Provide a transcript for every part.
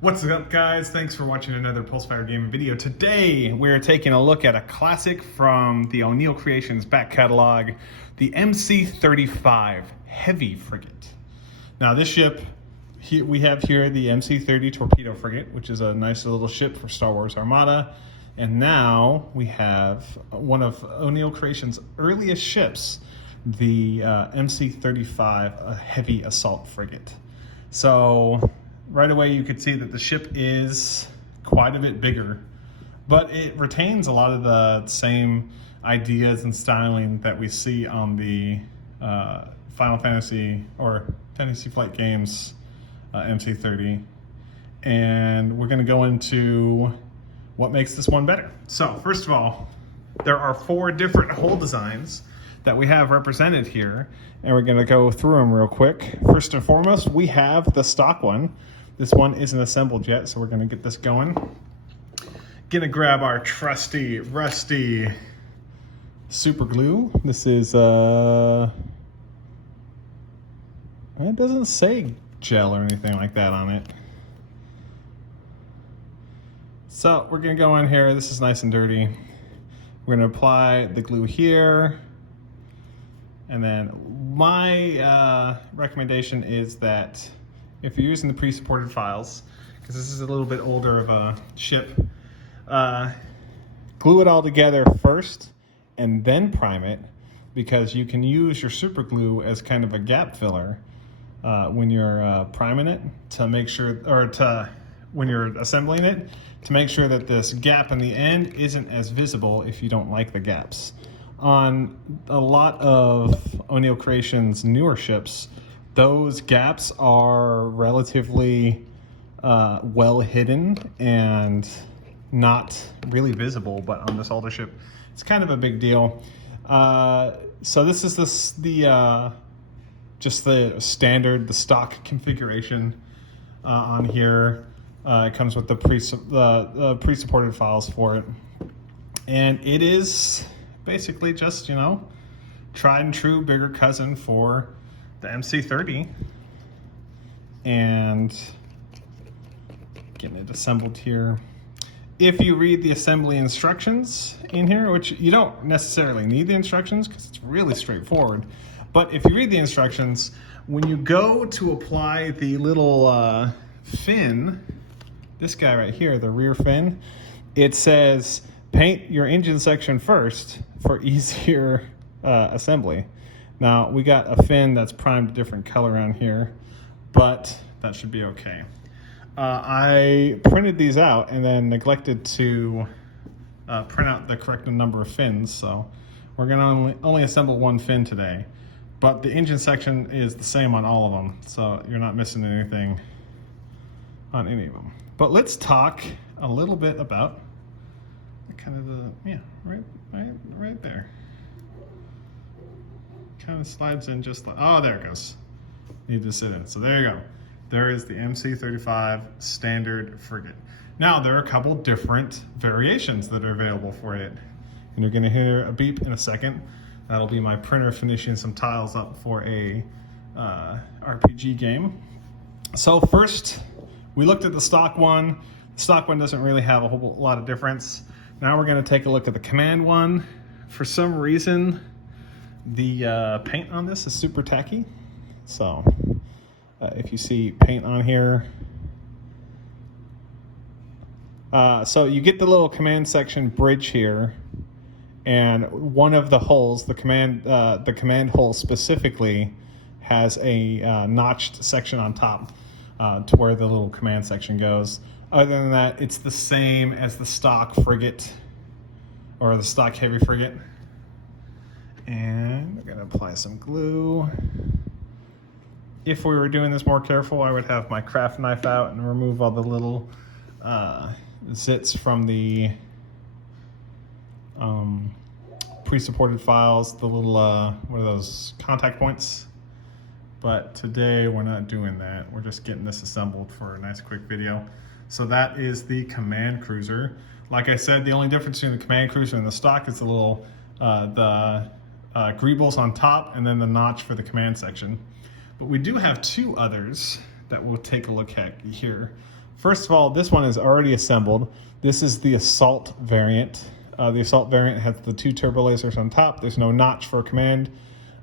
What's up, guys? Thanks for watching another Pulsefire gaming video. Today we're taking a look at a classic from the Onil Creations back catalog, the MC-35 Heavy Frigate. Now this ship, we have here the MC-30 Torpedo Frigate, which is a nice little ship for Star Wars Armada. And now we have one of Onil Creations' earliest ships, the MC-35 Heavy Assault Frigate. So right away you could see that the ship is quite a bit bigger, but it retains a lot of the same ideas and styling that we see on the Final Fantasy or Fantasy Flight Games MC-30. And we're going to go into what makes this one better. So first of all, there are 4 different hull designs that we have represented here, and we're going to go through them real quick. First and foremost, we have the stock one. This one isn't assembled yet, so we're going to get this going. Gonna grab our trusty, rusty super glue. This is, it doesn't say gel or anything like that on it. So we're gonna go in here. This is nice and dirty. We're gonna apply the glue here. And then my recommendation is that if you're using the pre-supported files, because this is a little bit older of a ship, glue it all together first and then prime it, because you can use your super glue as kind of a gap filler when you're priming it, to make sure, or when you're assembling it, to make sure that this gap in the end isn't as visible if you don't like the gaps. On a lot of Onil Creations newer ships, those gaps are relatively well hidden and not really visible, but on this older ship, it's kind of a big deal. So this is just the standard, the stock configuration on here. It comes with the pre-supported files for it, and it is basically just, you know, tried and true bigger cousin for the MC-30, and getting it assembled here. If you read the assembly instructions in here, which you don't necessarily need the instructions because it's really straightforward, but if you read the instructions, when you go to apply the little fin, this guy right here, the rear fin, it says paint your engine section first for easier assembly. Now, we got a fin that's primed a different color on here, but that should be okay. I printed these out and then neglected to print out the correct number of fins, so we're going to only assemble 1 fin today. But the engine section is the same on all of them, so you're not missing anything on any of them. But let's talk a little bit about kind of the, yeah, right there. Kind of slides in just like, oh, there it goes. Need to sit in. So there you go. There is the MC-35 standard frigate. Now there are a couple different variations that are available for it, and you're going to hear a beep in a second. That'll be my printer finishing some tiles up for a RPG game. So first, we looked at the stock one. The stock one doesn't really have a whole lot of difference. Now we're going to take a look at the command one. For some reason, the paint on this is super tacky. So if you see paint on here, so you get the little command section bridge here, and one of the holes, the command hole specifically, has a notched section on top to where the little command section goes. Other than that, it's the same as the stock frigate, or the stock heavy frigate. And we're gonna apply some glue. If we were doing this more careful, I would have my craft knife out and remove all the little zits from the pre-supported files, the little, what are those, contact points? But today we're not doing that. We're just getting this assembled for a nice quick video. So that is the command cruiser. Like I said, the only difference between the command cruiser and the stock is the little, greebles on top, and then the notch for the command section. But we do have 2 others that we'll take a look at here. First of all, this one is already assembled. This is the Assault variant. The Assault variant has the 2 turbo lasers on top. There's no notch for command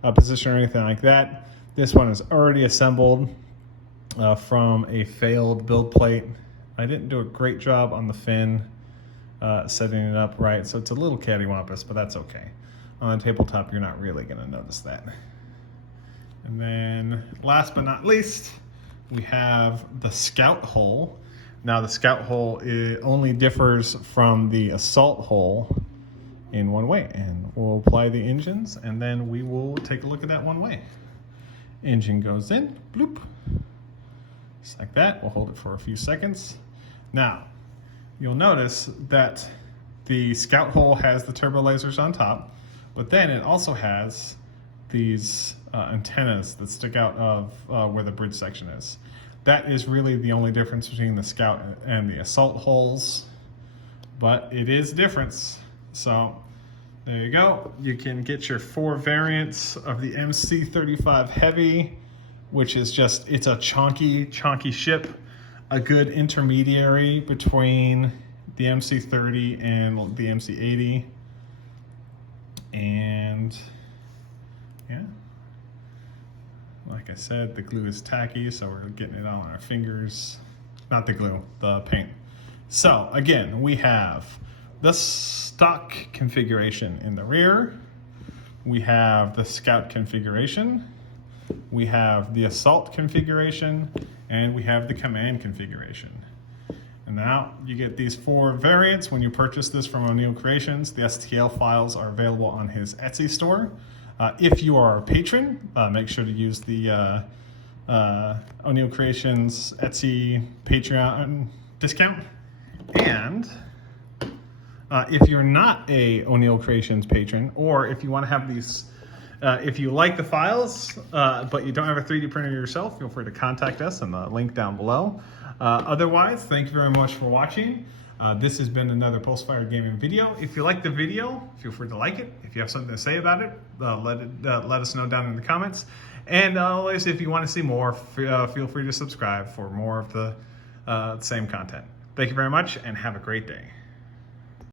position or anything like that. This one is already assembled from a failed build plate. I didn't do a great job on the fin setting it up right, so it's a little cattywampus, but that's okay. On the tabletop, you're not really going to notice that. And then last but not least, we have the Scout hull. Now the Scout hull only differs from the Assault hull in one way, and we'll apply the engines and then we will take a look at that one way. Engine goes in, bloop, just like that. We'll hold it for a few seconds. Now, you'll notice that the Scout hull has the turbo lasers on top, but then it also has these antennas that stick out of where the bridge section is. That is really the only difference between the Scout and the Assault hulls, but it is a difference. So there you go. You can get your 4 variants of the MC-35 Heavy, which is just, it's a chonky ship, a good intermediary between the MC-30 and the MC-80. And yeah, like I said, the glue is tacky, so we're getting it on our fingers. Not the glue, the paint. So again, we have the stock configuration in the rear. We have the Scout configuration. We have the Assault configuration, and we have the Command configuration. And now you get these 4 variants when you purchase this from Onil Creations. The STL files are available on his Etsy store. If you are a patron, make sure to use the Onil Creations Etsy Patreon discount. And if you're not a Onil Creations patron, or if you want to have these, if you like the files, but you don't have a 3D printer yourself, feel free to contact us in the link down below. Otherwise, thank you very much for watching. This has been another Pulsefire Gaming video. If you like the video, feel free to like it. If you have something to say about it, let us know down in the comments. And always, if you want to see more, feel free to subscribe for more of the same content. Thank you very much, and have a great day.